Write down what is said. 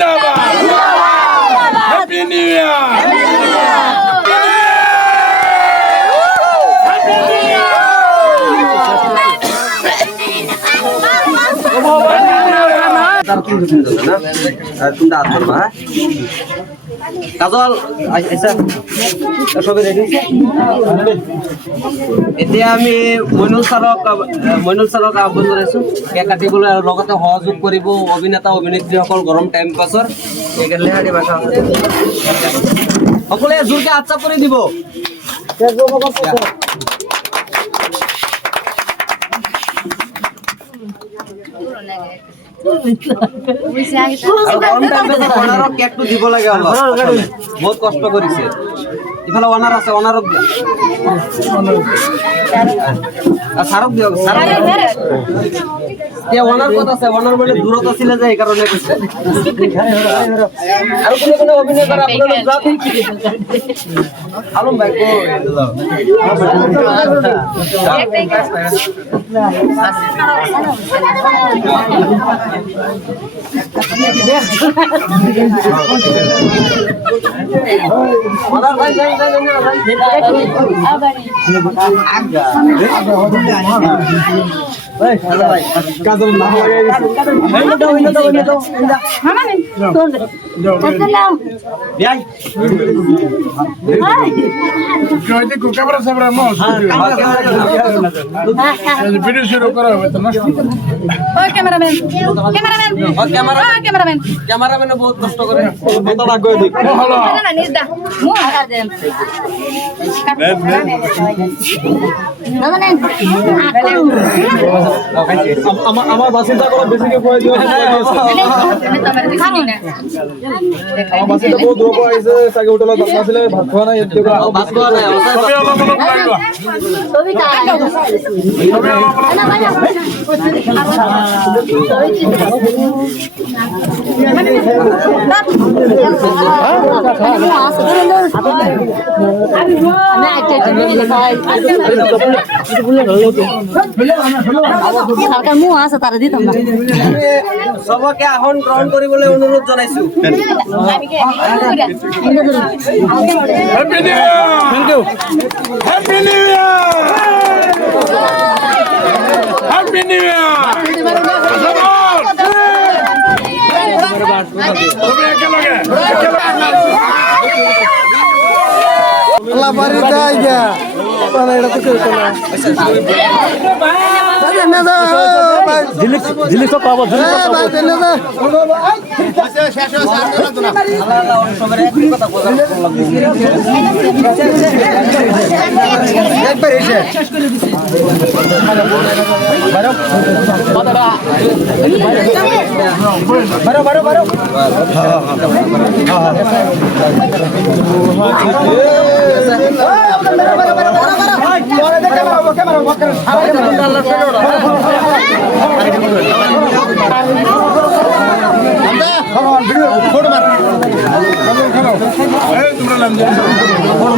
জিন্দাবাদ happy new ইয়ার কাজল সবে ready এতিয়া আমি মইনুল ছাৰক আহ্বান জনাইছোঁ কেক কাটিবলৈ আৰু লগতে সহযোগ কৰিব অভিনেতা অভিনেত্ৰীসকল গৰম টাইম পাছৰ সকলোৱে জোৰকে হাত চাপ কৰি দিব কেকটো দিব লাগে বহুত কষ্ট কৰিছে ইফালে অনাৰ আছে অনাৰক দিয়া ছাৰক দিয়ক এতিয়া অনাৰ ক'ত আছে অনাৰ মানে দূৰত আছিলে যে সেইকাৰণে কৈছে আৰু কোনে অভিনয় কৰে আপোনালোক যাওক আলম ভাই কাজল না ভিডিও শুরু করা হবে তো না ক্যামেরাম্যান বহুত কষ্ট করে আমার বাসিন্দা করে বেশি কে কই দিও আমার বাসিন্দা বহুত দূর আইছে সাগে হোটেলে ভাত খাইলে ভাত খাওয়া নাই এত ভাত খাওয়া নাই সবে আলাদা লাগলো ছবি কারা মুহ আছে তারা দিতাম না সবকে আহ্বান গ্রহণ কৰিবলৈ অনুৰোধ জনাইছো happy new year thank you happy new year happy new year সবে একেলগে আল্লাহ বাড়ি যাই গা তাহলে এটা তো করতে না জিনিস তো পাবো একবার এসে বারো বারো বারো তোমরা